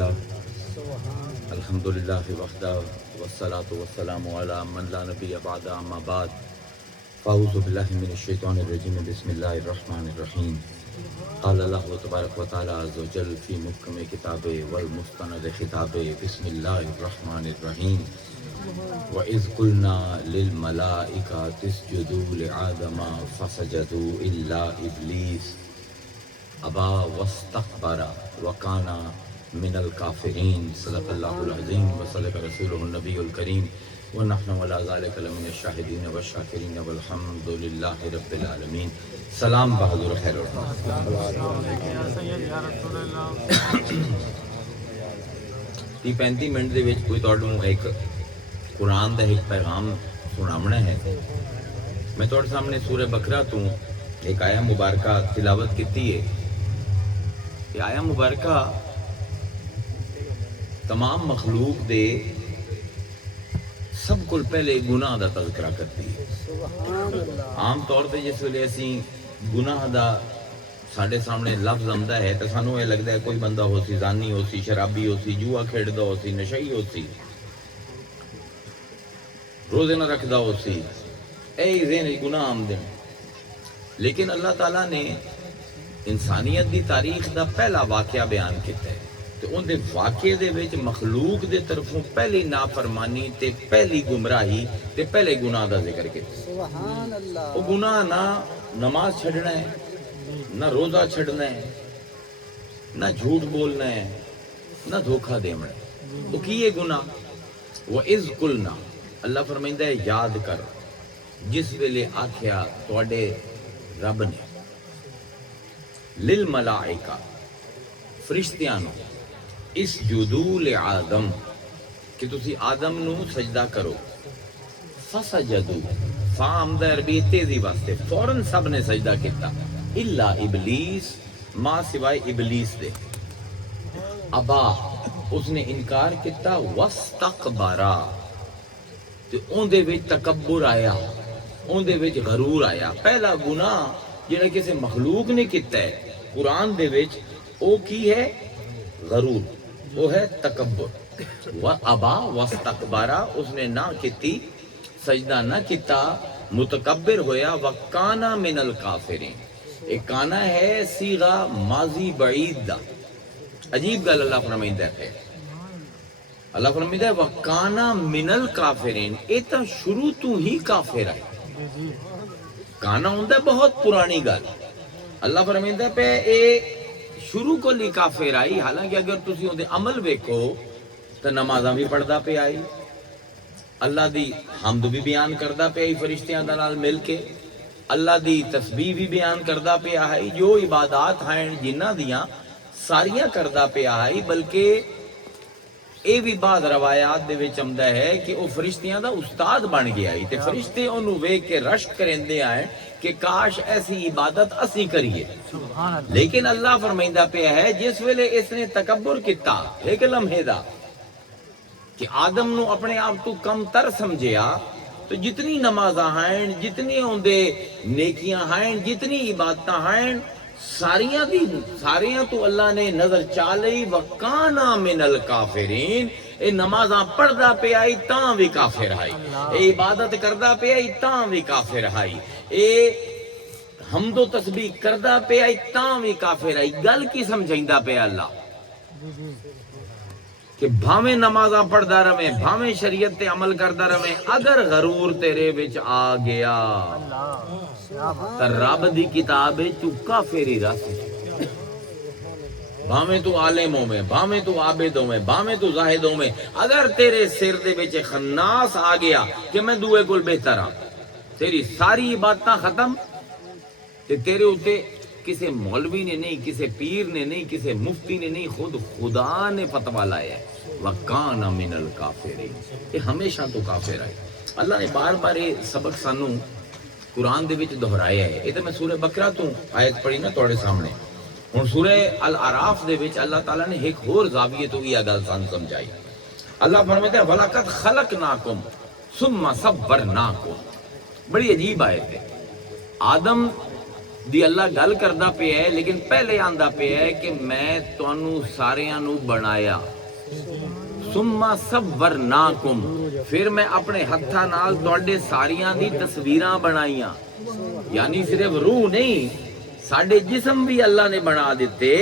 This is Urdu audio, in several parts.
الحمد للہ وحدہ والصلاة والسلام علی من لا نبی بعد اما بعد فاعوذ باللہ من الشیطان الرجیم بسم اللہ الرحمن الرحیم قال اللہ تبارک و تعالی عز و جل فی محکم کتاب والمستند خطاب بسم اللہ الرحمن الرحیم وَإِذْ قُلْنَا لِلْمَلَائِكَةِ اسْجُدُوا لِآدَمَ فَسَجَدُوا إِلَّا إِبْلِيسَ أَبَى وَاسْتَكْبَرَ وَكَانَ من الکافرین صدق اللہ العظیم وصدق رسولہ النبی الکریم ونحن علی ذلک لمن الشاہدین والشاکرین والحمد للہ رب العالمین۔ سلام بہادر خیر تی 35 منٹ دے وچ کوئی تہاڈوں ایک قرآن دا ایک پیغام سناونا ہے۔ میں تہاڈے سامنے سورہ بقرہ تو ایک آیہ مبارکہ تلاوت کیتی ہے۔ یہ آیہ مبارکہ تمام مخلوق دے سب کو پہلے گناہ دا تذکرہ کرتی ہے۔ عام طور پہ جس ویلے اسی گناہ دا ساڈے سامنے لفظ آندا ہے تو سانوں یہ لگتا ہے کوئی بندہ ہو سی زانی ہو سی شرابی ہو سی جوا کھیڈدا ہو سی نشئی ہو سی روزے نہ رکھدا ہو سی اے ذہن گناہ آمدے۔ لیکن اللہ تعالیٰ نے انسانیت دی تاریخ دا پہلا واقعہ بیان کیتا ہے تو ان دے واقعے دے وچ مخلوق دے طرفوں پہلی نافرمانی تے پہلی گمراہی تے پہلے گناہ دا ذکر کیتا۔ سبحان اللہ۔ وہ گناہ نہ نماز چھڑنا ہے، نہ روزہ چھڑنا ہے، نہ جھوٹ بولنا ہے، نہ دھوکہ دینا ہے۔ وہ کی ہے گناہ؟ وَإِذْ قُلْنَا، اللہ فرمائندہ ہے یاد کر جس ویلے آکھیا تواڈے رب نے للملائکہ فرشتیاں نو اسجدوا لآدم کہ تسی آدم نو سجدہ کرو، فسجدوا فام عربی تیزی واسطے فوراً سب نے سجدہ کیتا الا ابلیس ما سوائے ابلیس دے، ابا اس نے انکار کیتا، واستکبرا تے اون دے وچ تکبر آیا، اون دے وچ غرور آیا۔ پہلا گناہ جڑا کسی مخلوق نے کیتا ہے قرآن دے وچ او کی ہے؟ غرور، وہ ہے تکبر۔ وَأَبَا وَاسْتَكْبَرَ اس نے نہ کیتی، سجدہ نہ کیتا، متکبر ہویا۔ وَكَانَ مِنَ الْكَافِرِينَ ایک کانا ہے صیغہ ماضی بعید دا۔ عجیب گل اللہ فرمائندہ ہے، اللہ فرمائندہ ہے وَكَانَ مِنَ الْكَافِرِينَ اے تا شروع تو ہی کافر ہے۔ کانا ہوندہ ہے بہت پرانی گل، اللہ فرمائندہ پہ اے شروع کو لی کافر آئی، حالانکہ اگر تسی ہوندے عمل ویکھو تو نمازاں بھی پڑھدا پہ آئی، اللہ دی حمد بھی بیان کردا پہ آئی فرشتیاں دا نال مل کے، اللہ دی تسبیح بھی بیان کردا پہ آئی، جو عبادات ہیں جنہ دیاں ساریاں کردا پہ آئی۔ بلکہ اے بھی بعض روایات دے وچ آمدا ہے کہ وہ فرشتیاں دا استاد بن گیا تے فرشتے انہوں ویکھ کے رشک کریندے آئے کہ کاش ایسی عبادت اسی کریے۔ لیکن اللہ فرمائندہ پہ ہے جس ویلے اس نے تکبر کیتا ایک لمحے دا کہ آدم نو اپنے آپ تو کم تر سمجھیا، تو جتنی نمازاں ہیں، جتنی ہوندے نیکیاں ہیں، جتنی عبادتاں ہیں، ساریاں تو اللہ نے نظر چالئی۔ وَكَانَ مِنَ الْكَافِرِينَ اے نمازاں پڑھدا پہ آئی تاں بھی کافر آئی، اے عبادت کردا پہ آئی تاں بھی کافر آئی، اے حمد و تسبیح کردا پہ آئی تاں بھی کافر آئی۔ گل کی سمجھائندہ پہ اللہ کہ بھاویں نمازاں پڑھدا رہے، بھاویں شریعت تے عمل کردا رہے، اگر غرور تیرے وچ آ گیا تو رب دی کتاب تو کافر ہی رہ سکے۔ بھاویں تو عالم ہو میں، بھاویں تو عابد ہو میں، بھاویں تو زاہد ہو میں، اگر تیرے سر دے وچ خناس آ گیا کہ میں دوے کول بہتر ہاں، تیری ساری عبادتاں ختم تے تیرے اوتے کسے مولوی نے نہیں، کسے پیر نے نہیں، کسے مفتی نے نہیں، خود خدا نے فتویٰ لایا ہے وَكَانَ مِنَ الْكَافِرِينَ یہ ہمیشہ تو کافر ہے۔ اللہ نے بار بار یہ سبق سانوں قرآن دے وچ دہرایا ہے۔ یہ تو میں سورہ بقرہ تو آیت پڑھی نا تھوڑے سامنے، ہن سورہ الاعراف دے وچ اللہ تعالیٰ نے ایک اور زاویے تو یہ گل سان سمجھائی۔ اللہ فرماتا ہے وَلَقَدْ خَلَقْنَاكُمْ ثُمَّ صَوَّرْنَاكُمْ، بڑی عجیب آیت ہے۔ آدم دی اللہ گل کردا پیا ہے، لیکن پہلے آندا پیا ہے کہ میں تانوں ساریاں نو بنایا، ثم صورناکم، پھر میں اپنے ہتھاں نال تواڈے ساریاں دی تصویراں بنائیاں، یعنی صرف روح نہیں، ساڈے جسم بھی اللہ نے بنا دیتے۔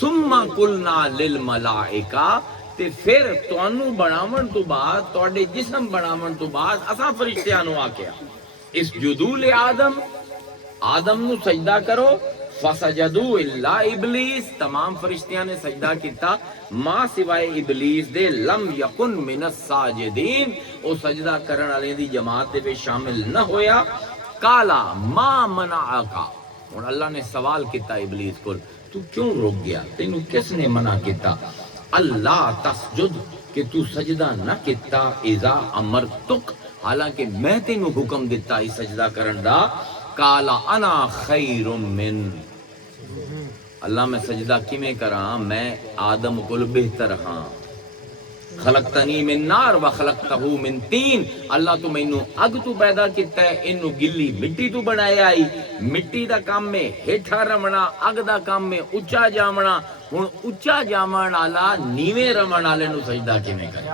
ثم قلنا للملائکہ، تے پھر تانوں بناون تو بعد، تواڈے جسم بناون تو بعد اساں فرشتیاں نو آکھیا اسجدوا لآدم، آدم نو سجدہ کرو، فسجدوا الا ابلیس، تمام فرشتیاں نے سجدہ کیتا ماں سوائے ابلیس دے، لم یکن من الساجدین، او سجدہ کرن والے دی جماعت دے وچ شامل نہ ہویا۔ کالا ما منعکا، ہن اللہ نے سوال کیتا ابلیس کو، تو کیوں رک گیا، تینوں کس نے منع کیتا؟ اللہ تسجد، کہ تو سجدہ نہ کیتا، اذا امرتک، حالانکہ میں تینوں حکم دیتا ہی سجدہ کرن دا۔ کالا انا خیر من، اللہ میں سجدہ کیویں کراں، میں آدم کول بہتر ہاں، خلقتنی من نار و خلقتہ من تین، اللہ تو مینوں اگ تو پیدا کیتا ہے، اینوں گلی مٹی تو بنایا آئی، مٹی دا کام میں ہیٹھا رمنا، اگ دا کام میں اچا جامنا، ہن اچا جامن والا نیویں رمن والے نو سجدہ کیویں کرے؟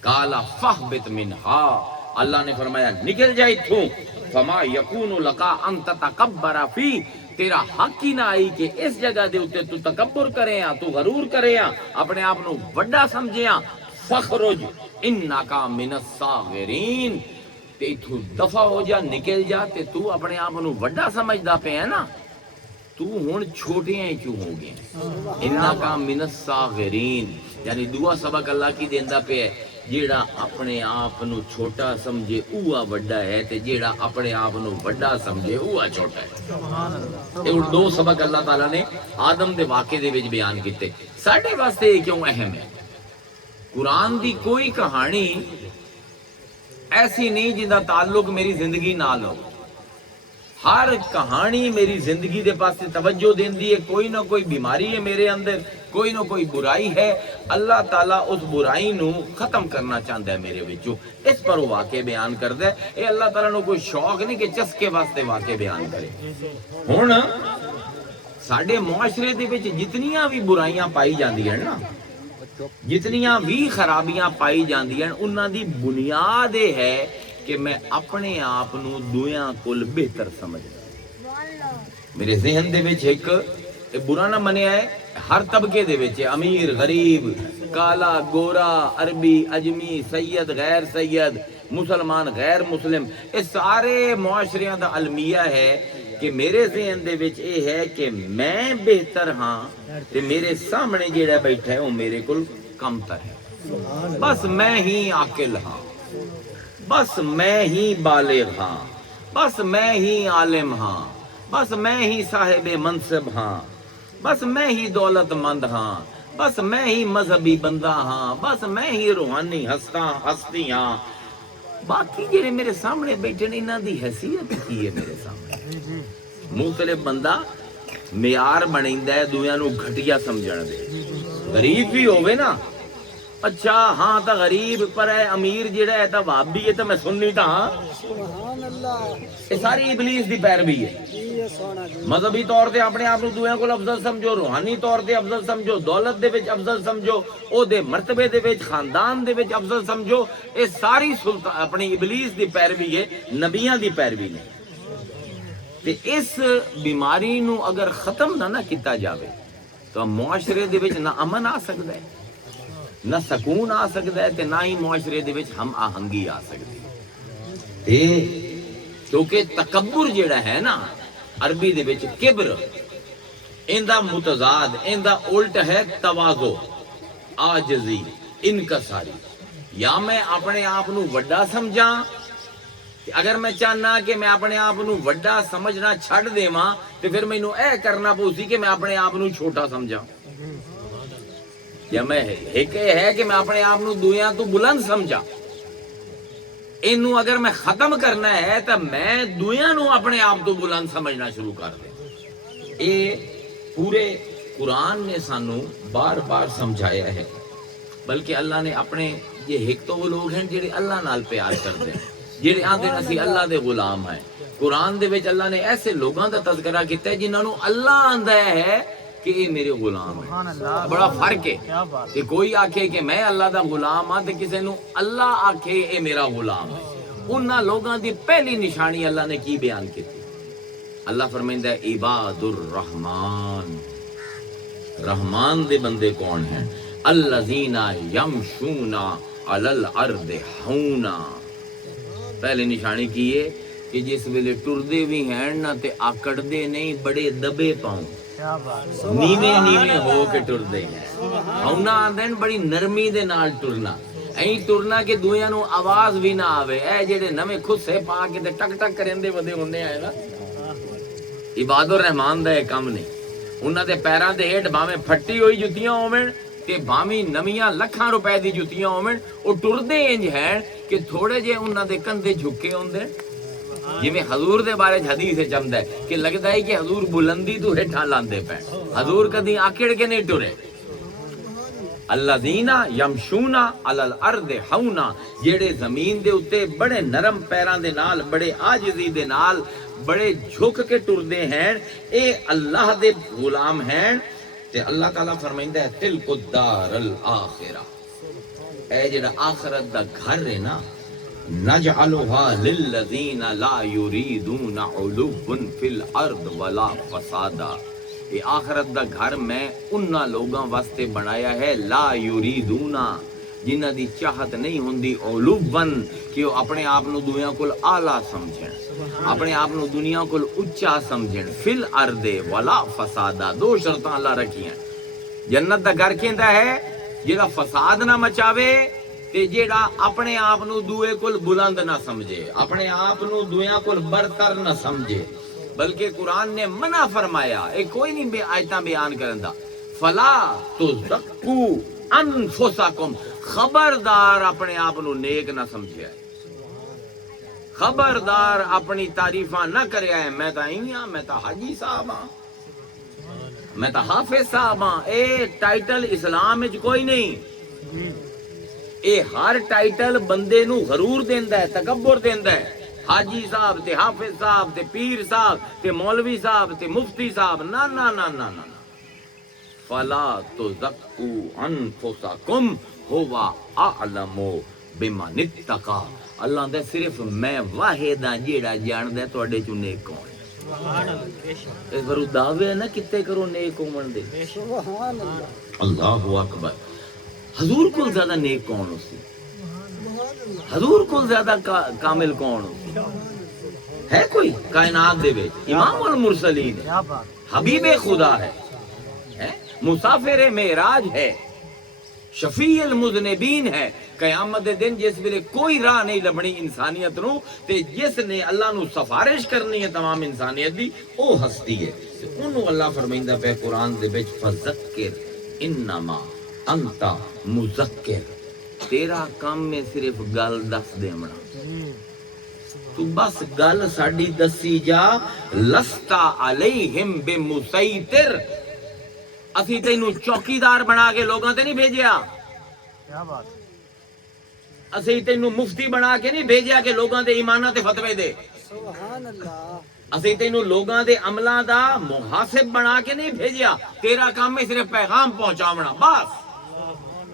کالا فاہبط منہا، اللہ نے فرمایا نکل جا ایتھوں، فما یکون لکا ان تتکبر فی، تیرا حق ہی نہ آئی کہ اس جگہ دے اوتے تو تکبر کرے ہاں، تو غرور کرے ہاں، اپنے آپ نو وڈا سمجھے ہاں۔ فخرج انکا من الصاغرین، تے ایتھوں دفع ہو جا، نکل جا، تے تو اپنے آپ نو وڈا سمجھدا پیا ہے نا، تو ہن چھوٹیاں ہی کیوں ہو گئے؟ انکا من الصاغرین، یعنی دعا سبق اللہ کی دیندا پیا ہے، جیڑا اپنے آپ نو چھوٹا سمجھے اوہ وڈا ہے، تے جیڑا اپنے آپ نو وڈا سمجھے اوہ چھوٹا ہے۔ یہ دو سبق اللہ تعالیٰ نے آدم دے واقعے دے وچ بیان کیتے۔ ساڈے واسطے یہ کیوں اہم ہے؟ قرآن دی کوئی کہانی ایسی نہیں جن دا تعلق میری زندگی نال ہو، ہر کہانی میری زندگی دے پاسے توجہ دیندی ہے، کوئی نہ کوئی بیماری ہے میرے اندر، کوئی نہ کوئی برائی ہے، اللہ تعالیٰ اس برائی نو ختم کرنا چاہتا ہے میرے وچوں، اس پر وہ واقع بیان کرتا ہے۔ اے اللہ تعالیٰ نو کوئی شوق نہیں کہ چسکے واسطے واقع بیان کرے۔ ہن ساڈے معاشرے دے وچ جتنیاں بھی برائیاں پائی جاندیاں نا، جتنیاں بھی خرابیاں پائی جاندیاں، انہاں دی بنیاد یہ ہے کہ میں اپنے آپ نو دویاں کول بہتر سمجھدا۔ میرے ذہن دے وچ ایک برا نہ منیا ہے، ہر طبقے دے وچ امیر غریب، کالا گورا، عربی اجمی، سید غیر سید، مسلمان غیر مسلم، اس سارے معاشریاں دا المیہ ہے کہ میرے ذہن دے وچ اے ہے کہ میں بہتر ہاں، تے میرے سامنے جیڑا بیٹھا ہے وہ میرے کول کم تر ہے، بس میں ہی عاقل ہاں، بس میں ہی بالغ ہاں، بس میں ہی عالم ہاں، بس میں ہی صاحب منصب ہاں، بس میں ہی دولت مند ہاں، بس میں ہی مذہبی بندہ ہاں، بس میں ہی روحانی ہستی ہاں، باقی جڑے میرے سامنے بیٹھے نے انہاں دی حیثیت کی ہے میرے سامنے؟ مختلف بندہ معیار بنیندا ہے دویاں نو گھٹیا سمجھن دے، غریب بھی ہوے نا، اچھا ہاں تا غریب پر ہے، امیر جڑا ہے تا وہابی ہے، تا میں سنی تا ہاں، یہ ساری ابلیس دی پیروی ہے۔ مذہبی طور تے اپنے آپ نو دویاں کول افضل سمجھو، روحانی طور تے افضل سمجھو، دولت دے وچ افضل سمجھو، او دے مرتبے دے وچ، خاندان دے وچ افضل سمجھو، یہ ساری اپنی ابلیس دی پیروی ہے، نبیاں دی پیروی نہیں۔ تے اس بیماری نو اگر ختم نہ کیتا جاوے تو معاشرے دے وچ نہ امن آ سکدا ہے، نہ سکون آ سکدا ہے، تے نہ ہی معاشرے دے وچ ہم آہنگی آ سکتی ہے۔ کیونکہ تکبر جیڑا ہے نا، عربی دے وچ کبر، ایندا متضاد، ایندا الٹ ہے تواضع، عاجزی، انکساری۔ یا میں اپنے آپ نو وڈا سمجھاں، اگر میں چاہنا کہ میں اپنے آپ نو وڈا سمجھنا چھڑ دیواں تے پھر مینوں اے کرنا پوسی کہ میں اپنے آپ نو چھوٹا سمجھاں، یا میں ایک ہے کہ میں اپنے آپ نو دویاں تو بلند سمجھا، اینو اگر میں ختم کرنا ہے تو میں دویاں نو اپنے آپ تو بلند سمجھنا شروع کر دیں۔ اے پورے قرآن نے سانو بار بار سمجھایا ہے، بلکہ اللہ نے اپنے یہ ایک تو وہ لوگ ہیں جڑے اللہ نال پیار کرتے ہیں، جڑے آندے اسی اللہ دے غلام ہیں۔ قرآن دے وچ اللہ نے ایسے لوگاں دا تذکرہ کیتا ہے جنہاں نو اللہ آندا ہے کہ یہ میرے غلام ہے. بڑا فرق ہے کہ کوئی آکھے کہ میں اللہ دا غلام ہاں تے کسے نو اللہ آکھے اے میرا غلام ہے. انہاں لوگاں دی پہلی نشانی اللہ نے کی بیان کی؟ اللہ فرمائندا ہے عباد الرحمن. رحمان دے بندے کون ہیں؟ الذین یمشون علی الارض ہونا. پہلے نشانی کی ہے کہ جس ویلے ٹردے بھی ہیں نہ تے آکڑدے نہیں، بڑے دبے پاؤں، نیویں نیویں ہو کے ٹردے ہیں. ہونا آندے بڑی نرمی دے نال ٹرنا، این ٹرنا کہ دویاں نو آواز بھی نہ آوے. اے جڑے نویں خصے پا کے تے ٹک ٹک کریندے ودے ہوندے ہیں نا، عباد الرحمان دا یہ کم نہیں. انہاں دے پیراں دے ہیٹھ بھاویں پھٹی ہوئی جتیاں ہوویں کہ بھاویں نویاں لکھاں روپے دی جتیاں ہوویں، او ٹردے انج ہیں کہ تھوڑے جے انہاں دے کندھے جھکے ہوندے. جویں حضور دے بارے حدیث وچ آندا ہے کہ لگدا ہے کہ حضور بلندی تو ہیٹھاں لاندے پے. حضور کدی آکڑ کے نہیں ٹرے. الذین یمشون علی الارض ہونا، جڑے زمین دے اوتے بڑے نرم پیراں دے نال، بڑے عاجزی دے نال، بڑے جھک کے ٹردے ہیں، اے اللہ دے غلام ہیں. تے اللہ تعالیٰ فرمائندا ہے تلک الدار الاخرہ، اے جڑا آخرت دا گھر ہے نا، نجعلها للذین لا یریدون علوا فی الارض ولا فسادا. یہ آخرت دا گھر میں انہاں لوگاں واسطے بنایا ہے لا یریدون، جنہ دی چاہت نہیں ہوندی علوًا کہ وہ اپنے آپ نو دنیا کول اعلیٰ سمجھن، اپنے آپ نو دنیا کول اچا سمجھن. فی الارض ولا فسادا، دو شرطاں اللہ رکھیاں. جنت دا گھر کیندا ہے جیڑا فساد نہ مچاوے تے جیڑا اپنے آپ نو دوے کول بلند نہ سمجھے، اپنے آپ نو دویاں کول برتر نہ سمجھے. بلکہ قرآن نے منع فرمایا، ایک کوئی نہیں آیتاں بیان کرندا، فلا تزکو انفسکم، خبردار اپنے آپ نو نیک نہ سمجھیا ہے، خبردار اپنی تعریفاں نہ کریا ہے. میں تا ہاں، میں تا حاجی صاحب ہاں، میں تا حافظ صاحب ہاں. اے ٹائٹل اسلام وچ کوئی نہیں. اے ہر ٹائٹل بندے نو غرور دیندا ہے، تکبر دیندا ہے. حاجی صاحب تے حافظ صاحب تے پیر صاحب تے مولوی صاحب تے مفتی صاحب، نہ نہ نہ نہ نہ. فلا تزکو انفسکم هو اعلم بمن اتقى. اللہ دے صرف میں واحد ہاں جیڑا جاندا ہے تواڈے چوں نیک کون ہے. اس پر دعوے نہ کتے کرو نیک ہومن دے. سبحان اللہ، اللہ اکبر. حضور کو زیادہ نیک کون ہو سی؟ حضور کو زیادہ کامل کون ہو ہے؟ کوئی کائنات دے وچ امام المرسلین ہے، حبیب خدا ہے، مسافر معراج ہے، شفیع المذنبین ہے. قیامت دے دن جس ویلے کوئی راہ نہیں لبنی انسانیت نو تے جس نے اللہ نو سفارش کرنی ہے تمام انسانیت دی، او ہستی ہے. انہوں اللہ فرمائندا پہ قرآن دے وچ فذکر انما انت مذکر، تیرا کام میں صرف گل دس دیونا. تو بس گل ساڈی دسی جا. لستا علیہم بمسیطر، اسی تینوں چوکیدار بنا کے لوگاں تے نہیں بھیجیا. کیا بات، اسی تینوں مفتی بنا کے نہیں بھیجیا کہ لوگاں دے ایماناں تے فتوی دے. سبحان اللہ. اسی تینوں لوگاں دے عملاں دا محاسب بنا کے نہیں بھیجیا. تیرا کام ہے صرف پیغام پہنچاونا. بس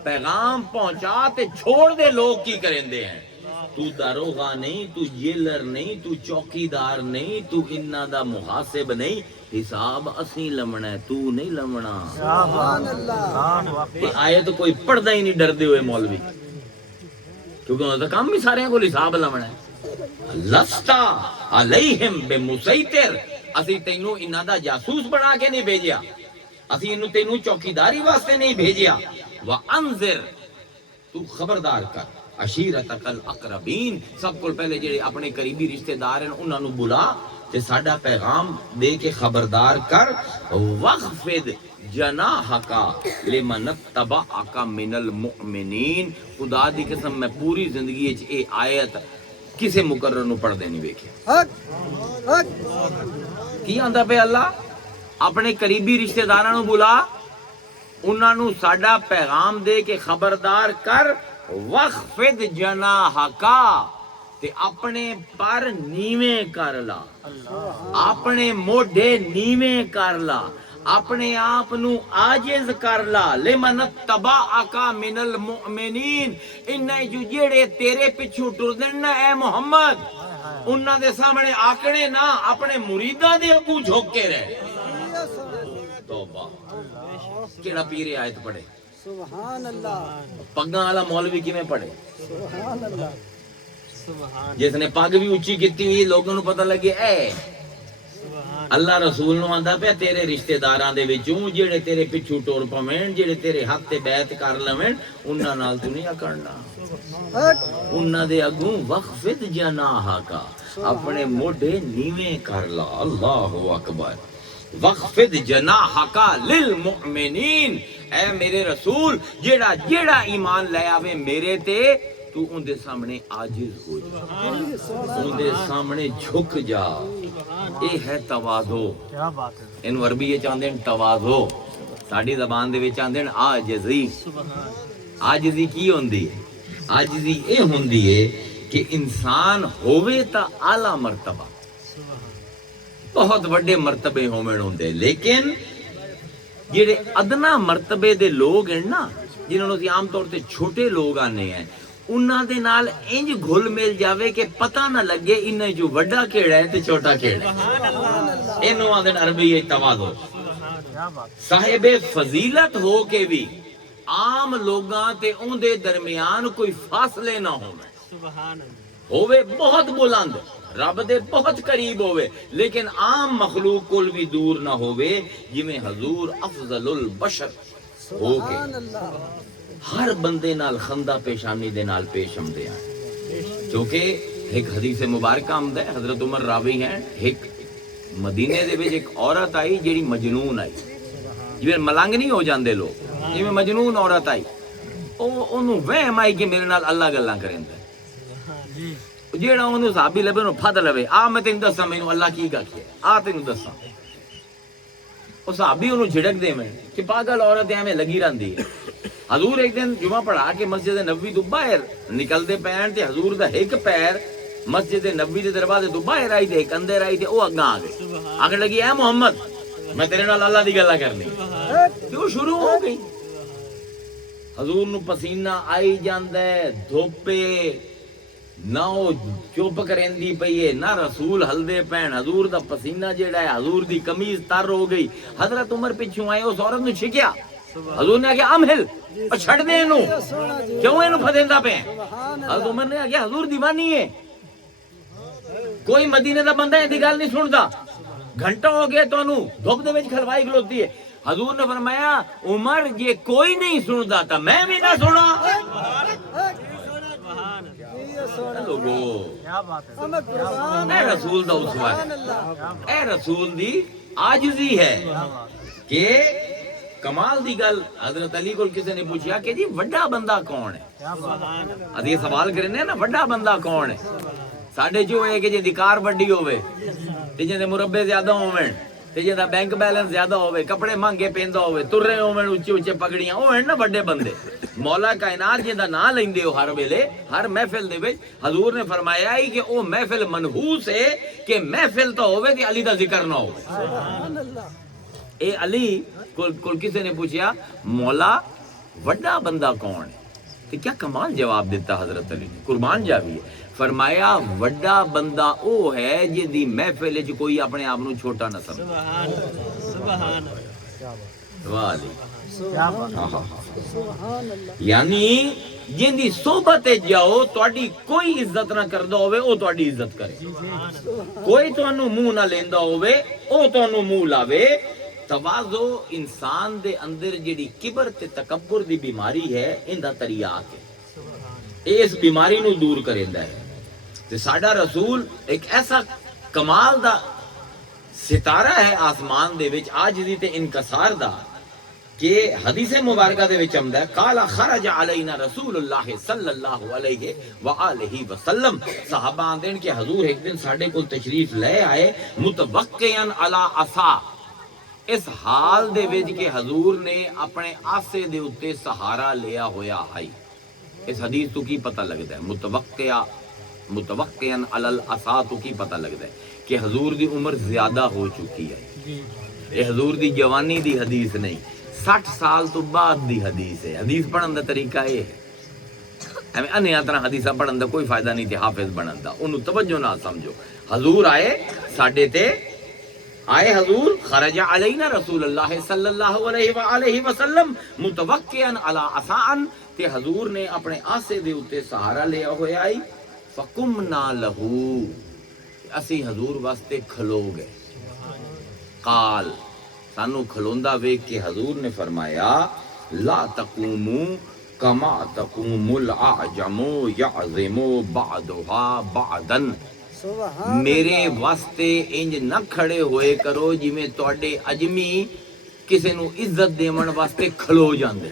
پیغام پہنچا تے چھوڑ دے. لوگ کی کریندے ہیں؟ تو داروغہ نہیں، تو جیلر نہیں، تو چوکیدار نہیں، تو انہاں دا محاسب نہیں. حساب اسی لمنا ہے، تو نہیں لمنا. سبحان اللہ. آیت کوئی پڑھدا ہی نہیں ڈردے ہوئے مولوی، کیونکہ انہاں دا کام بھی سارے کو حساب لمنا ہے. لستا علیہم بمسیطر، اسی تینوں انہاں دا جاسوس بنا کے نہیں بھیجیا، اسی انہوں تینوں چوکیداری واسطے نہیں بھیجیا. وانذر، تو خبردار کر. عشیرتک الاقربین، سب کو پہلے جڑے اپنے قریبی رشتہ دار ہیں انہاں نو بلا تے ساڈا پیغام دے کے خبردار کر. وخفض جناحک لمن اتبعک من المؤمنین. خدا دی قسم میں پوری زندگی وچ اے آیت کسے مقرر نو پڑھ دے نہیں ویکھیا. کی آندا پہ اللہ؟ اپنے قریبی رشتہ داراں نو بلا، انہاں نو ساڈا پیغام دے کے خبردار کر. وخفض جناحک، تے اپنے پر نیویں کر لا، اپنے موڈے نیویں کر لا، اپنے آپ نو عاجز کر لا، لمن اتبعک من المؤمنین، انہیں جو جڑے تیرے پچھو ٹردن نا اے محمد، انہاں دے سامنے آکڑے نہ، اپنے مریداں دے اگوں جھک کے رہ۔ توبہ، کیڑا پیرے آیت پڑھے؟ سبحان اللہ، پگاں والا مولوی کیویں پڑھے؟ سبحان اللہ، جس نے پگ بھی اچھی کیتی ہوئی لوگوں نو پتہ لگے اے اللہ رسول نو آندا پیا تیرے رشتہ داراں دے وچوں جڑے تیرے پچھو ٹور پویں، جڑے تیرے حق تے بیعت کر لویں، انہاں نال تو نہیں اکڑنا، انہاں دے اگوں وخفض جناحک، اپنے موڈے نیویں کر لا۔ اللہ اکبر، وخفض جناحک للمؤمنین، اے میرے رسول جیڑا جیڑا ایمان لے آوے میرے تے، تو ان دے سامنے عاجز ہو جا، ان دے سامنے جھک جا۔ اے ہے تواضع، انو عربی یہ چاہندے ہیں تواضع، ساڈی زبان دے وچ چاہندے ہیں عاجزی۔ عاجزی کی ہوندی ہے؟ عاجزی اے ہوندی ہے کہ انسان ہووے تا اعلیٰ مرتبہ، بہت بڑے مرتبے ہومن ہوندے، لیکن جڑے ادنا مرتبے دے لوگ ہیں نا، جنہوں نے عام طور تے چھوٹے لوگ آنے ہیں، انہاں دے نال انج گھل مل جاوے کہ پتہ نہ لگے انہیں جو وڈا کیڑا ہے تے چھوٹا کیڑا ہے۔ انہوں آدھن عربی یہ تواضع۔ صاحب فضیلت ہو کے بھی عام لوگاں تے ان دے درمیان کوئی فاصلے نہ ہووے بہت بلند، رب دے بہت قریب ہووے، لیکن عام مخلوق کول بھی دور نہ ہووے، جویں حضور افضل البشر ہو کے ہر بندے نال خندہ پیشانی دے نال پیش آمدے ہیں۔ کیونکہ ایک حدیث مبارکہ آمد ہے، حضرت عمر راوی ہیں، ایک مدینے دے وچ ایک عورت آئی جیڑی مجنون آئی، جویں ملنگ نہیں ہو جاندے لوگ، جویں مجنون عورت آئی، انہوں وہم آئی کہ میرے نال اللہ گلاں کریندا ہے، جیڑا انہوں صحابی لبے انہوں پھد لبے، آ میں تینوں دساں مینوں اللہ کی گل ہے، آ تینوں دساں۔ وہ صحابی انہوں جھڑک دے میں کہ پاگل عورت ایویں لگی رہندی ہے۔ حضور ایک دن جمعہ پڑھا کے مسجد نبوی تو باہر نکلدے پین تے حضور دا ایک پیر مسجد نبوی دے دروازے تو باہر آئی تے ایک اندر آئی تے او اگاں آ گئی، آگے لگی اے محمد میں تیرے نال اللہ دی گلاں کرنی، تے او شروع ہو گئی۔ حضور نو پسینہ آئی جاندا ہے، دھوپے نہ او چپ کریندی پئی ہے، نہ رسول ہلدے پین، حضور دا پسینہ جیڑا ہے، حضور دی قمیض تر ہو گئی۔ حضرت عمر پیچھوں آئے، اس عورت نو چھکیا، حضور نے کہا امہل، اور چھڑ دے انہوں، کیوں انہوں پھدیندا پے؟ حضرت عمر نے کہا حضور دیوانی ہے، کوئی مدینے دا بندہ ایسی گل نہیں سندا، گھنٹہ ہو گیا تو انہوں دھوپ دے وچ کھلوائی کھلوتی ہے۔ حضور نے فرمایا عمر یہ کوئی نہیں سندا تھا میں بھی نہ سنا۔ لوگو اے رسول دا اسوہ ہے، اے رسول دی عاجزی ہے کہ کمال دی گل۔ حضرت علی کو کسی نے پوچھا کہ جی وڈا بندہ کون ہے؟ ادھی یہ سوال کرنے نا وڈا بندہ کون ہے؟ ساڑھے جو ہے کہ جی دکار وڈی ہوئے، تے جی دے مربے زیادہ ہوئے، تے جی دا بینک بیلنس زیادہ ہوئے، کپڑے مانگے پیندہ ہوئے، تر رہے ہوئے اچھے اچھے پگڑیاں ہوئے نا وڈے بندے۔ مولا کائنات جی دا نام لیندے ہو ہر ویلے ہر محفل دے وچ، حضور نے فرمایا ہی کہ او محفل منحوس ہے کہ محفل تو ہوئے تے علی دا ذکر نہ ہوئے۔ اے علی کو کسی نے پوچھا مولا وڈا بندہ کون ہے؟ کہ کیا کمال جواب دیتا حضرت علی نے، قربان جاوی ہے۔ فرمایا وڈا بندہ او ہے جن دی محفل وچ کوئی اپنے آپ نو چھوٹا نہ سمجھے۔ یعنی جن دی صحبت جاؤ تواڈی کوئی عزت نہ کردا ہوئے او تواڈی عزت کرے، کوئی تانوں منہ نہ لیندا ہوئے او تانوں منہ لاوے۔ تواضع انسان دے اندر جڑی کبر تے تکبر دی بیماری ہے ان دا تریاق ہے، اس بیماری نو دور کریندا ہے۔ تے ساڈا رسول ایک ایسا کمال دا ستارہ ہے آسمان دے وچ عاجزی تے انکسار دا کہ حدیث مبارکہ دے وچ آمدا ہے قال خرج علینا رسول اللہ صلی اللہ علیہ وآلہ وسلم، صحابہ آندے کہ حضور ایک دن ساڈے کول تشریف لے آئے متوقعا علی عصا، اس حال دے وچ کہ حضور نے اپنے آسے دے اتے سہارا لیا ہویا ہے۔ اس حدیث تو کی پتہ لگتا ہے؟ متوقع متوقعاً علل عصا تو کی پتہ لگتا ہے کہ حضور دی عمر زیادہ ہو چکی ہے. یہ حضور دی جوانی دی حدیث نہیں، 60 سال تو بعد دی حدیث ہے. حدیث پڑھن دا طریقہ یہ ہے، ایویں انہیاں طرح حدیثاں پڑھن دا کوئی فائدہ نہیں تے حافظ بنن دا. انہوں توجہ نہ سمجھو. حضور آئے ساڈے تے آئے حضور خرج علینا رسول اللہ صلی اللہ علیہ وآلہ وسلم متوقعاً علی عصاً تے حضور نے اپنے آسے دے اوتے سہارا لیا ہویا آئی. فقمنا لہو اسی حضور واسطے کھلو گئے. قال سانو کھلوندا ویکھ کے حضور نے فرمایا لا تقوموا کما تقوم الاعجم یعظم بعضها بعضا. سبحان میرے واسطے انج نہ کھڑے ہوئے کرو جویں تواڈے اجمی کسے نو عزت دیون واسطے کھلو جاندے.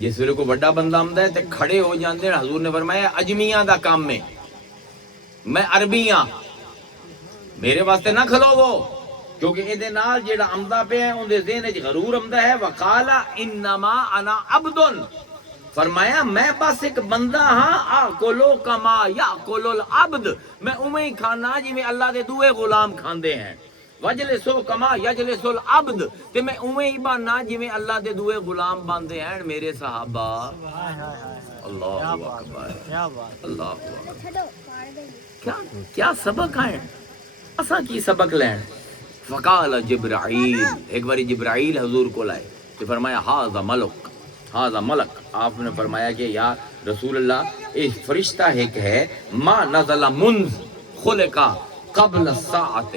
جس ویلے کوئی بڑا بندہ آمدا ہے تے کھڑے ہو جاندے. حضور نے فرمایا اجمیاں دا کام ہے، میں عربی ہاں، میرے واسطے نہ کھلو وہ، کیونکہ اے دے نال جیڑا آمدا پیا ہے اون دے ذہن وچ غرور آمدا ہے. وقال انما انا عبد، فرمایا میں بس ایک بندہ ہاں. آکلو کما یاکل العبد، میں اوویں ہی کھانا جویں اللہ دے دوے غلام کھاندے ہیں. وجلسو کما یجلس العبد، تے میں اوویں ہی بننا جویں اللہ دے دوے غلام باندے ہیں میرے صحابہ. اللہ اکبر اللہ اکبر. کیا سبق ہیں اساں کی سبق لین. فقال جبرائیل، ایک باری جبرائیل حضور کو لائے تو فرمایا ھذا ملک، ھذا ملک. آپ نے فرمایا کہ یا رسول اللہ ایک فرشتہ ایک ہے ما نزل منذ خلق قبل الساعۃ،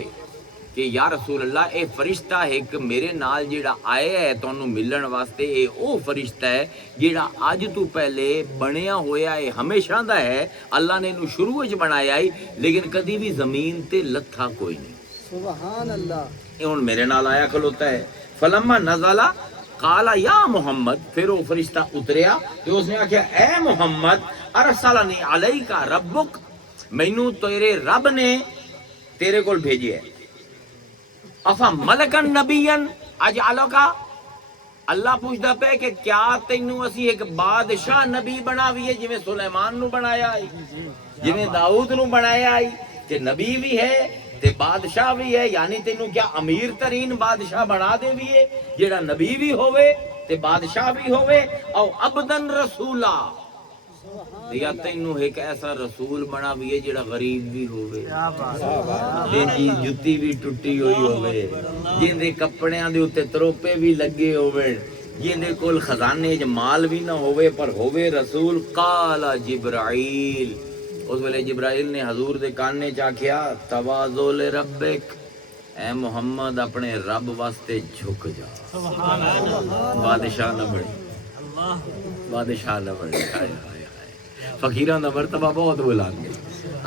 کہ یا رسول اللہ اے فرشتہ ایک میرے نال جیڑا آیا ہے تانوں ملن واسطے، اے او فرشتہ ہے جیڑا اج تو پہلے بنیا ہویا ہے، ہمیشہ دا ہے. اللہ نے انہوں شروع وچ بنایا ہے لیکن کدی بھی زمین تے لتھا کوئی نہیں. سبحان اللہ. یہ ہن میرے نال آیا کھلوتا ہے. فلما نزل قال یا محمد، پھر وہ فرشتہ اتریا تو اس نے آخیا اے محمد ارسلنی علیک ربک، مینوں تیرے رب نے تیرے کول بھیجیا ہے. افا ملکن نبین اجعلکا، اللہ پوچھدا پے کہ کیا تینوں اسی ایک بادشاہ نبی بناویے جویں سلیمان نو بنایا ہے، جویں داؤد نو بنایا ہے، کہ نبی بھی ہے تے بادشاہ بھی ہے. یعنی تینوں کیا امیر ترین بادشاہ بنا دے بھی ہے جیڑا نبی بھی ہوئے تے بادشاہ بھی ہوئے او عبدن رسولا، یا تینوں ایک ایسا رسول بنا بھی ہے جیڑا غریب بھی ہوئے، جن دی جُتی بھی ٹوٹی ہوئی ہوئے، جن دے کپڑیاں دے اوتے تروپے بھی لگے ہوئے، جن دے کول خزانے وچ مال بھی نہ ہوئے پر ہوئے رسول. قال جبرائیل، اس ویلے جبرائیل نے حضور دے کانے چ آکھیا تواضع لربک، اے محمد اپنے رب واسطے جھک جا. سبحان اللہ. بادشاہ نہ بنی، بادشاہ نہ بنی. فقیراں دا مرتبہ بہت بلند ہے.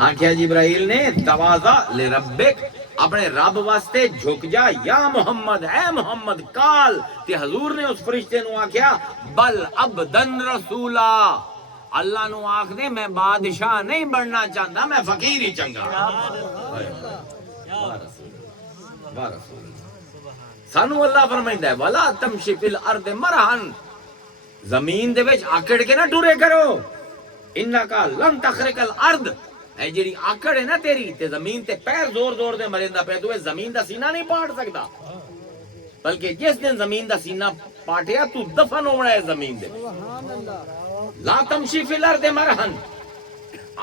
آکھیا جبرائیل نے تواضع لربک، اپنے رب واسطے جھک جا یا محمد، اے محمد. قال، تے حضور نے اس فرشتے نو آکھیا بل عبدن رسولا، اللہ نو آکھ دے میں بادشاہ نہیں بننا چاہتا، میں فقیر ہی چنگا. سانو اللہ فرمائندا ہے ولا تمشی فی الارض مرحن، زمین دے وچ آکڑ کے نہ ٹرے کرو. انکا لن تخرق الارض، اے جڑی آکڑ ہے نا تیری تے زمین تے پیر زور زور دے مریندا پے، تو زمین دا سینہ نہیں پاٹ سکدا، بلکہ جس دن زمین دا سینہ پاٹیا تو دفن ہونا ہے زمین دے. سبحان اللہ. لا تمشی فی الارض مرحن،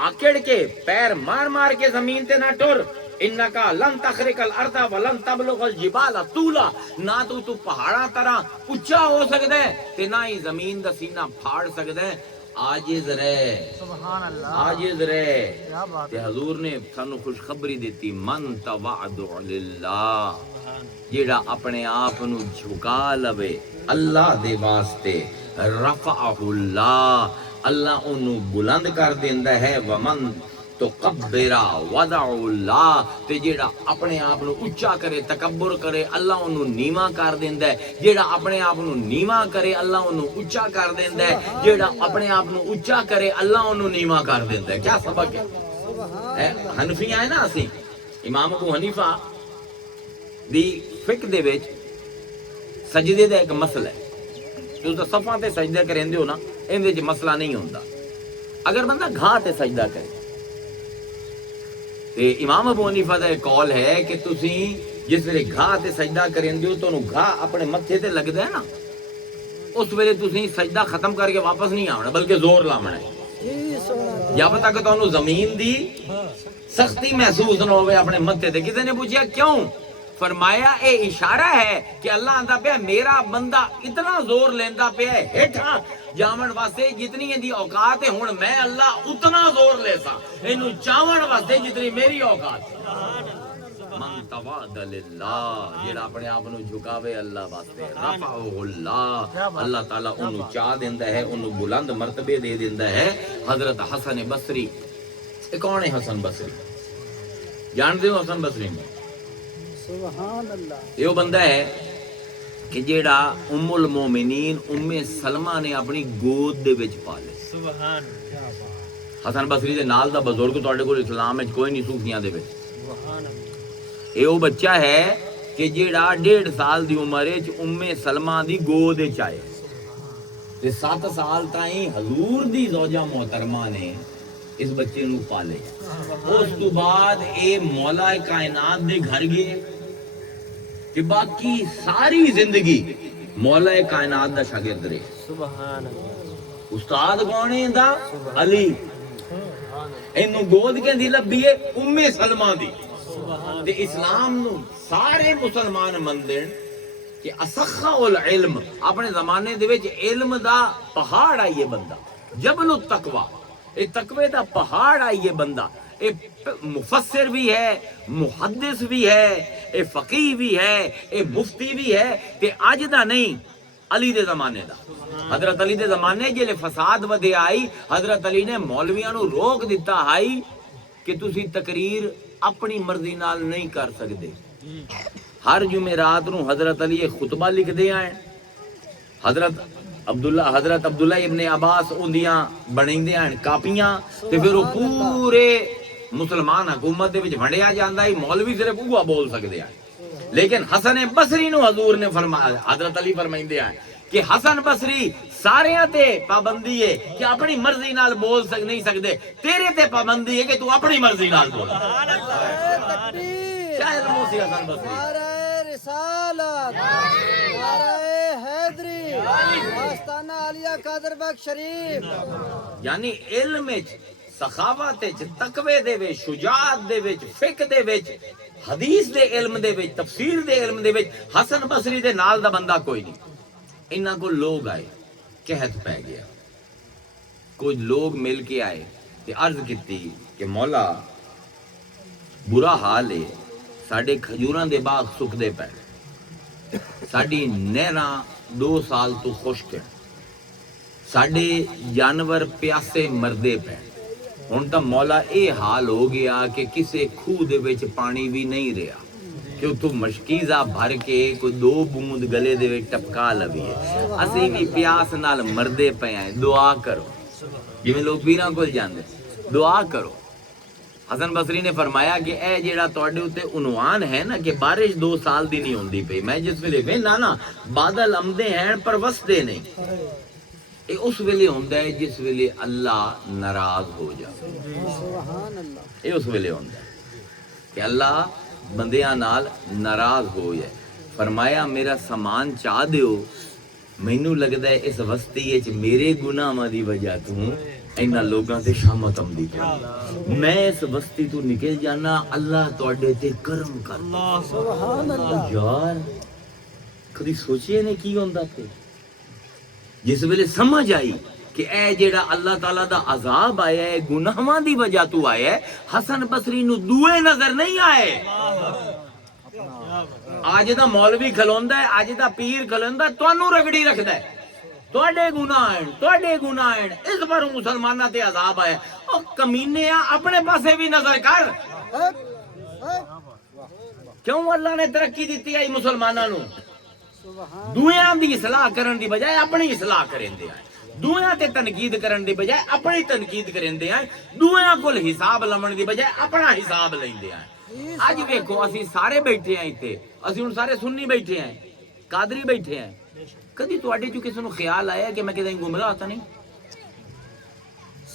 آکڑ کے پیر مار مار کے زمین تے نہ ٹر. انکا لن تخرق الارض ولن تبلغ الجبال طولا، نہ تو پہاڑاں طرح اونچا ہو سکدا ہے تے نہ ہی زمین دا سینہ پھاڑ سکدا ہے. عاجز رہے، سبحان اللہ. عاجز رہے. کیا بات تے حضور نے سانو خوشخبری دیتی من تواضع للہ، جیڑا اپنے آپ نو جھکا لوے اللہ دے واسطے، رفعہ اللہ، اللہ انہوں بلند کر دیندا ہے. ومن تکبرا وضع اللہ، تے جیڑا اپنے آپ نو اونچا کرے تکبر کرے اللہ انہوں نیواں کر دیندا ہے. جیڑا اپنے آپ نو نیواں کرے اللہ انہوں اونچا کر دیندا ہے. جیڑا اپنے آپ نو اونچا کرے اللہ انہوں نیواں کر دیندا ہے. کیا سبق ہے؟ حنفیاں ہیں نا اسی، امام ابو حنیفہ دی فقہ دے وچ سجدے دا ایک مسئلہ ہے. جو صفاں تے سجدہ کریندے ہو نا، اندے وچ مسئلہ نہیں ہوندا. اگر بندہ گھا تے سجدہ کرے تے امام ابو حنیفہ دا ایک قول ہے کہ تسی جس ویلے گھا تے سجدہ کریں دیو تو گھا اپنے متھے تے لگدا ہے نا اس ویلے تسی سجدہ ختم کر کے واپس نہیں آنا بلکہ زور لاونا ہے جی سونا جب تک تانوں زمین دی سختی محسوس نہ ہوئے اپنے متھے تے. کسی نے پوچھا کیوں؟ فرمایا اے اشارہ ہے کہ اللہ آندا پیا میرا بندہ اتنا زور لیندا پیا ہے ہیٹھاں جاون واسطے جتنی دی اوقات ہے ہن میں اللہ اتنا زور لے سا اینو چاون واسطے جتنی میری اوقات ہے. من تواد للہ جڑا اپنے آپ نو جھکاوے اللہ واسطے رفعہ اللہ اللہ تعالیٰ انہوں چاہ دیندا ہے انہوں بلند مرتبے دے دیندا ہے. حضرت حسن بصری کون ہے حسن بصری؟ جان دیو حسن بصری میں سبحان اللہ. یہ بندہ ہے کہ جیڑا ام المومنین ام سلمہ نے اپنی گود دے وچ پالے. سبحان حسن بصری دے نال دا بزرگ تواڈے کول اسلام وچ کوئی نہیں صوفیاں دے وچ. سبحان یہ وہ بچہ ہے کہ جیڑا 1.5 سال دی عمر وچ ام سلمہ دی گود وچ آئے تے 7 سال تائیں حضور دی زوجہ محترمہ نے اس بچے نو پالے. اس تو بعد اے مولا کائنات دے گھر گئے کہ باقی ساری زندگی مولا کائنات دا شاگرد رہے. سبحان استاد کون ہے دا؟ علی. اینو گود کہندی لبھی ہے ام سلمہ دی. تے اسلام نو سارے مسلمان مندن کہ اسخا العلم اپنے زمانے دے وچ علم دا پہاڑ آئیے بندہ جبل التقوی اے تقوی دا پہاڑ آئیے بندہ. اے مفسر بھی ہے محدث بھی ہے اے فقیہ بھی ہے اے مفتی بھی ہے تے اج دا نہیں علی دے زمانے دا. حضرت علی دے زمانے جلے فساد ودے آئی حضرت علی نے مولویاں نو روک دیتا ہائی کہ تسی تقریر اپنی مرضی نال نہیں کر سکتے. ہر جمعرات نو حضرت علی خطبہ لکھ دے آئے. حضرت عبداللہ ابن عباس اندیاں بنیندے آئے کاپیاں تے پھر وہ پورے مسلمان حکومت دے وچ ونڈیا جاندا ہے. مولوی صرف اوہ بول سکدے آئے. لیکن حسن بصری نو حضور نے فرمایا حضرت علی فرمائندے آئے کہ حسن بصری ساریاں تے پابندی ہے کہ اپنی مرضی نال بول نہیں سکتے. تیرے تے پابندی ہے کہ تو اپنی مرضی نال بول. شاید موسی حسن بصری نعرہ رسالت نعرہ حیدری آستانہ عالیہ قادر بخش شریف. یعنی علم وچ سخاوت وچ تقوی دے وچ شجاعت دے وچ فقہ دے وچ حدیث دے علم دے وچ تفسیر دے علم دے وچ حسن بصری دے نال دا بندہ کوئی نہیں. انہاں کو لوگ آئے قحط پہ گیا. کچھ لوگ مل کے آئے تے عرض کیتی کہ مولا برا حال ہے ساڈے کھجوراں دے باغ سکدے پے ساڈی نہراں 2 سال تو خشک ہے ساڈے جانور پیاسے مردے پے. ہن تاں مولا اے حال ہو گیا کہ کسے کھوہ دے وچ پانی بھی نہیں رہا کہ اتوں مشکیزہ بھر کے کوئی 2 بوند گلے دے وچ ٹپکا لویے. اسی بھی پیاس نال مردے پے ہیں. دعا کرو جویں لوگ پیراں کول جاندے دعا کرو. حسن بصری نے فرمایا کہ اے جیڑا تواڈے اوتے عنوان ہے نا کہ بارش 2 سال دی نہیں ہوندی پئی میں جس ویلے وینا نا بادل آمدے ہیں پر وسدے نہیں. اے اس ویلے ہوندا ہے جس ویلے اللہ ناراض ہو جائے. سبحان اللہ. اے اس ویلے ہوندا ہے کہ اللہ بندیاں نال ناراض ہو جائے. فرمایا میرا سامان چاہ دیو مینوں لگدا ہے اس وسطی وچ میرے گناہاں دی وجہ تو اینا لوگاں تے شامت آمدی پئی. میں اس بستی تو نکل جانا اللہ تواڈے تے کرم کر. سبحان اللہ. یار کدی سوچے نے کی ہوندا تے جس ویلے سمجھ آئی کہ اے جیڑا اللہ تعالیٰ دا عذاب آیا ہے گناہاں دی وجہ تو آیا ہے. حسن بصری نو دوئے نظر نہیں آئے. آج دا مولوی کھلوندا ہے آج دا پیر کھلوندا ہے تانوں رگڑی رکھدا ہے تواڈے گناہ ہیں اس پر مسلماناں تے عذاب آیا. او کمینے اپنے پاسے بھی نظر کر. کیوں اللہ نے ترقی دیتی ہے مسلماناں نو؟ دویاں دی اصلاح کرن دی بجائے اپنی اصلاح کرن دے آئے. دویاں تے تنقید کرن دی بجائے اپنی تنقید کرن دے آئے. دویاں کول حساب لمن دی بجائے اپنا حساب لیندے آئے. اج ویکھو اسی سارے بیٹھے ہیں ایتھے اسی ہن سارے سنی بیٹھے ہیں قادری بیٹھے ہیں. کدی تواڈے چوں کسے نوں خیال آیا کہ میں کدی گمراہ تا نہیں؟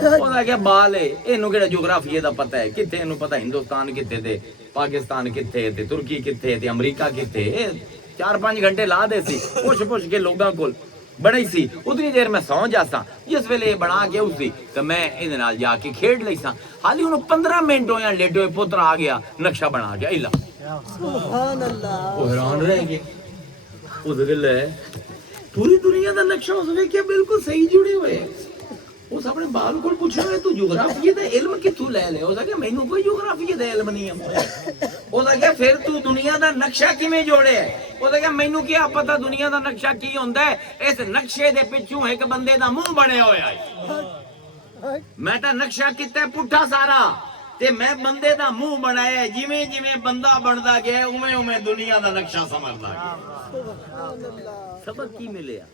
ਉਹਦਾ ਕਿਹਾ ਬਾਲ ਹੈ ਇਹਨੂੰ ਕਿਹੜਾ ਜੀਓਗ੍ਰਾਫੀਏ ਦਾ ਪਤਾ ਹੈ ਕਿੱਥੇ ਇਹਨੂੰ ਪਤਾ ਹਿੰਦੁਸਤਾਨ ਕਿੱਥੇ ਤੇ ਪਾਕਿਸਤਾਨ ਕਿੱਥੇ ਤੇ ਤੁਰਕੀ ਕਿੱਥੇ ਤੇ ਅਮਰੀਕਾ ਕਿੱਥੇ 4-5 ਘੰਟੇ ਲਾ ਦੇ ਸੀ ਪੁੱਛ ਕੇ ਲੋਕਾਂ ਕੋਲ بڑی سی اتنی دیر میں سو جاسا جس ویلے یہ بنا کے اسی تو میں یہ نال جا کے کھیڈ لئی سا حالی انہوں 15 منٹ ہویا لیٹے ہوئے پتر آ گیا نقشہ بنا گیا اللہ سبحان اللہ وہ حیران رہ گئے اس گل ہے پوری دنیا دا نقشہ اس نے کیا بالکل صحیح جڑے ہوئے اس اپنے بال کو پوچھا ہے تو جغرافیے دا علم کتھوں لے لے اس کہ مینوں کوئی جغرافیے دا علم نہیں ہے اس کہ پھر تو دنیا دا نقشہ کیویں جوڑے ہے اس کہ مینوں کیا پتہ دنیا دا نقشہ کی ہوندا ہے اس نقشے دے پچھوں ایک بندے دا منہ بنے ہویا ہے میں تا نقشہ کیتا ہے پٹھا سارا تے میں بندے دا منہ بنایا ہے جویں جویں بندہ بندا گیا اوویں اوویں دنیا دا نقشہ سمجھدا گیا سبحان اللہ سبق کی ملیا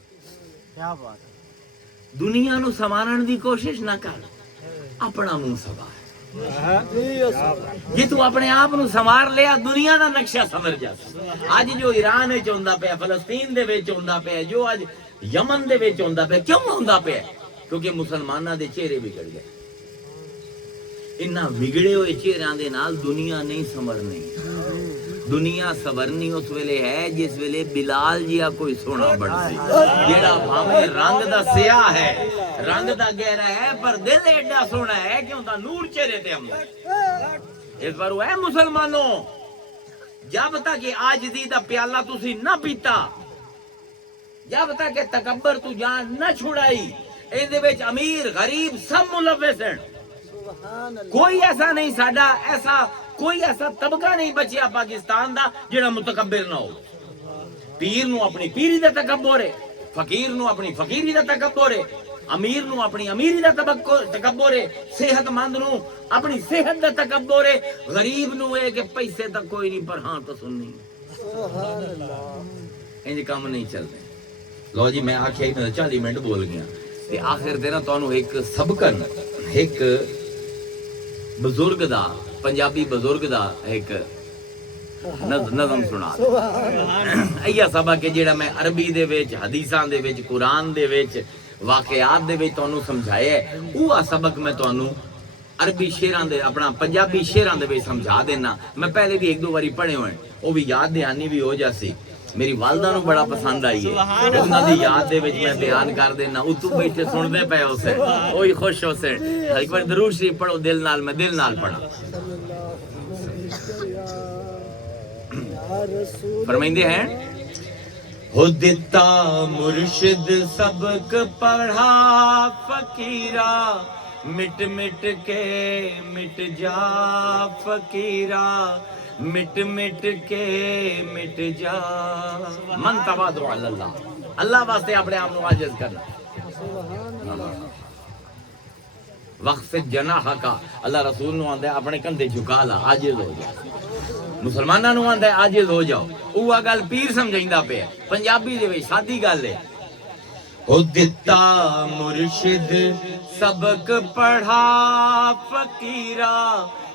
کیا بات ہے دنیا نو سنوارن دی کوشش نہ کر اپنا منہ سنوار جی تو اپنے آپ نو سنوار لیا دنیا دا نقشہ سمجھ جا اج جو ایران وچ ہوندا پیا فلسطین دے وچ ہوندا پیا جو اج یمن دے وچ ہوندا پیا کیوں ہوندا پیا کیونکہ مسلماناں دے چہرے بگڑ گئے انہاں بگڑے ہوئے چہریاں دے نال دنیا نہیں سنورنی دنیا سورنی اس ویلے ہے جس ویلے بلال جیا کوئی سونا بڑھ سی جیڑا بھاویں رنگ دا سیاہ ہے رنگ دا گہرا ہے پر دل ایڈا سونا ہے کہ اندا نور چہرے تے ہم اس بار وہ ہے مسلمانوں جب تک کہ آجزی دا پیالہ تسی نہ پیتا جب تک کہ تکبر تو جان نہ چھڑائی ان دے وچ امیر غریب سب ملوث ہیں کوئی ایسا نہیں ساڈا ایسا کوئی ایسا طبقہ نہیں بچیا پاکستان دا جڑا متکبر نہ ہو پیر نو اپنی پیری دا تکبر ہے فقیر نو اپنی فقیری دا تکبر ہے امیر نو اپنی امیری دا تکبر ہے صحت مند نو اپنی صحت دا تکبر ہے غریب نو ہے کہ پیسے تک کوئی نہیں پر ہاں تو سننی سبحان اللہ انج کام نہیں چلتے لو جی میں آکھیا 40 منٹ بول گیا تے آخر تے نا تانوں ایک سبقن ایک بزرگ دا پنجابی بزرگ دا ایک نظم سنا ایہ سبق ہے جیڑا میں عربی دے وچ حدیثاں دے وچ قرآن دے وچ واقعات دے وچ تانوں سمجھایا ہے اوہ سبق میں تانوں عربی شعراں دے اپنا پنجابی شعراں دے وچ سمجھا دینا میں پہلے بھی 1-2 باری پڑھے ہوئے وہ بھی یاد دہانی بھی ہو جاسی میری والدہ نو بڑا پسند آئی ہے انہاں دی یاد دے وچ میں بیان کر دینا اتو بیٹھے سن دے پے اسے وہی خوش ہو سے ایک بار درود شریف پڑھو دل نال میں دل نال پڑھا فرمائندے ہیں ہو دیتا مرشد سبق پڑھا فقیرہ مٹ مٹ کے مٹ جا فقیرہ مٹ مٹ کے مٹ جا من تواضع علی اللہ اللہ واسطے اپنے آپ کو عاجز کرنا وقف جناح کا اللہ رسول نو آندا ہے اپنے کندھے جھکا لا عاجز ہو جا مسلماناں نو آندا ہے عاجز ہو جاؤ اوہ گل پیر سمجھائندا پیا پنجابی دے وچ سادی گل ہے او دتا مرشد سبق پڑھا فقیرہ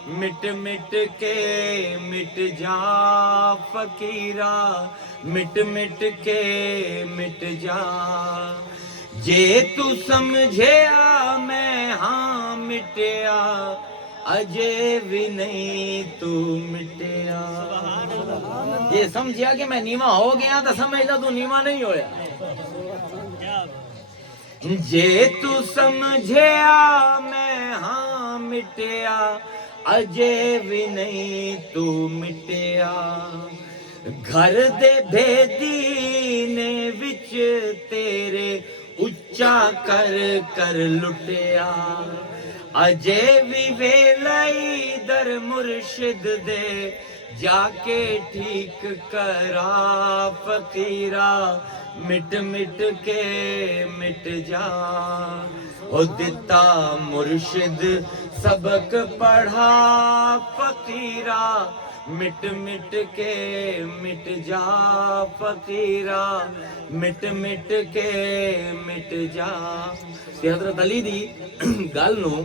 مٹ مٹ کے مٹ جا فقیرہ مٹ مٹ کے مٹ جا جے تو سمجھیا میں ہاں مٹیا اجے بھی نہیں تو مٹیا یہ سمجھیا کہ میں نیواں ہو گیا تو سمجھدا تو نیواں نہیں ہویا جے تو سمجھیا میں ہاں مٹیا اجے بھی نہیں تو مٹیا گھر دے بھیدی نے وچ تیرے اچا کر کر لٹیا اجے بھی ویلائی در مرشد دے جا کے ٹھیک کرا فقیرہ مٹ مٹ کے مٹ جا او دیتا مرشد سبق پڑھا فقیرہ مٹ مٹ کے مٹ جا فقیرہ مٹ مٹ کے مٹ جا کہ حضرت علی دی گل نو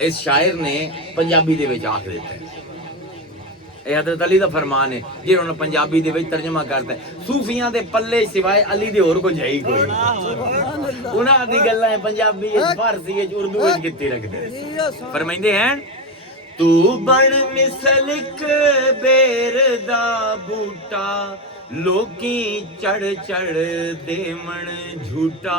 اس شاعر نے پنجابی دے وچ آکھ دیتا ہے اے حضرت علی دا فرمان ہے جنہوں نے پنجابی دے وچ ترجمہ کرتا ہے صوفیاں دے پلے سوائے علی دے اور کوئی ہے کوئی نہیں انہاں دی گلاں پنجابی وچ فارسی وچ اردو وچ کیتی رکھدے فرمائندے ہیں تو بن مثل ایک بیر دا بوٹا ਲੋਕੀ ਚੜ ਚੜ ਦੇਵਣ ਝੂਟਾ।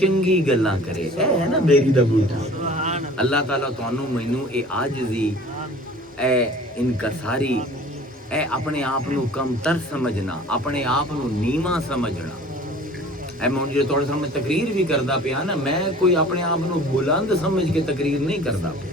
ਚੰਗੀ ਗੱਲਾਂ ਕਰੇ। ਇਹ ਹੈ ਨਾ ਬੇਰੀ ਦਾ ਬੂਟਾ। ਅੱਲਾਹ ਤਾਲਾ ਤੁਹਾਨੂੰ ਮੈਨੂੰ ਇਹ ਆਜਜ਼ੀ ਇਹ ਇਨਕਸਾਰੀ ਇਹ ਆਪਣੇ ਆਪ ਨੂੰ ਕਮਤਰ ਸਮਝਣਾ ਆਪਣੇ ਆਪ ਨੂੰ ਨੀਵਾਂ ਸਮਝਣਾ ਇਹ ਮੈਂ ਜਿਹੜੇ ਤੁਹਾਡੇ ਸਾਹਮਣੇ ਤਕਰੀਰ ਵੀ ਕਰਦਾ ਪਿਆ ਨਾ ਮੈਂ ਕੋਈ ਆਪਣੇ ਆਪ ਨੂੰ ਬੁਲੰਦ ਸਮਝ ਕੇ ਤਕਰੀਰ ਨਹੀਂ ਕਰਦਾ ਪਿਆ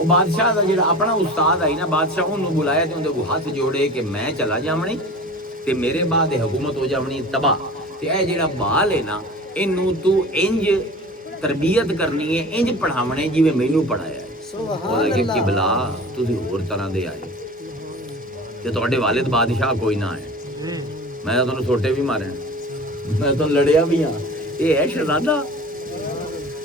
ਉਹ ਬਾਦਸ਼ਾਹ ਦਾ ਜਿਹੜਾ ਆਪਣਾ ਉਸਤਾਦ ਆਈ ਨਾ ਬਾਦਸ਼ਾਹ ਉਹਨੂੰ ਬੁਲਾਇਆ ਤੇ ਉਹਦੇ ਕੋ ਹੱਥ ਜੋੜੇ ਕਿ ਮੈਂ ਚਲਾ ਜਾਵਣੀ ਤੇ ਮੇਰੇ ਬਾਅਦ ਹਕੂਮਤ ਹੋ ਜਾਵਣੀ ਤਬਾਹ ਤੇ ਇਹ ਜਿਹੜਾ ਬਾਲ ਹੈ ਨਾ ਇਹਨੂੰ ਤੂੰ ਇੰਜ ਤਰਬੀਅਤ ਕਰਨੀ ਹੈ ਇੰਜ ਪੜਾਵਣੇ ਜਿਵੇਂ ਮੈਨੂੰ ਪੜਾਇਆ ਹੈ। ਉਹਦਾ ਕਿ ਕਿਬਲਾ ਤੁਸੀਂ ਹੋਰ ਤਰ੍ਹਾਂ ਦੇ ਆਏ ਤੇ ਤੁਹਾਡੇ ਵਾਲਿਦ ਬਾਦਸ਼ਾਹ ਕੋਈ ਨਾ ਹੈ ਮੈਂ ਤਾਂ ਤੁਹਾਨੂੰ ਛੋਟੇ ਵੀ ਮਾਰੇ ਮੈਂ ਤਾਂ ਲੜਿਆ ਵੀ ਹਾਂ ਇਹ ਹੈ ਸ਼ਹਜ਼ਾਦਾ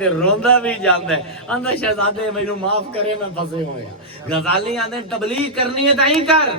ਤੇ ਰੋਂਦਾ ਵੀ ਜਾਂਦਾ ਆਂਦਾ ਸ਼ਹਜ਼ਾਦੇ ਮੈਨੂੰ ਮਾਫ ਕਰੇ ਮੈਂ ਫਸੇ ਹੋਇਆ ਗਜ਼ਾਲੀ ਆਂਦੇ ਤਬਲੀਗ ਕਰਨੀ ਹੈ ਤਾਂ ਹੀ ਕਰ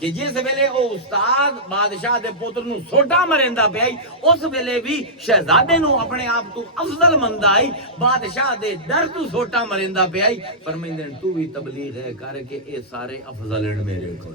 ਕਿ ਜਿਸ ਵੇਲੇ ਉਹ ਉਸਤਾਦ ਬਾਦਸ਼ਾਹ ਦੇ ਪੁੱਤਰ ਨੂੰ ਸੋਟਾ ਮਰਿੰਦਾ ਪਿਆ ਉਸ ਵੇਲੇ ਵੀ ਸ਼ਹਜ਼ਾਦੇ ਨੂੰ ਆਪਣੇ ਆਪ ਤੋਂ ਅਫਜ਼ਲ ਮੰਨਦਾ ਹੈ ਬਾਦਸ਼ਾਹ ਦੇ ਦਰ ਤੋਂ ਸੋਟਾ ਮਰਿੰਦਾ ਪਿਆ ਫਰਮਾਉਂਦੇ ਤੂੰ ਵੀ ਤਬਲੀਗ ਹੈ ਕਰਕੇ ਇਹ ਸਾਰੇ ਅਫਜ਼ਲ ਹਨ ਮੇਰੇ ਕੋਲ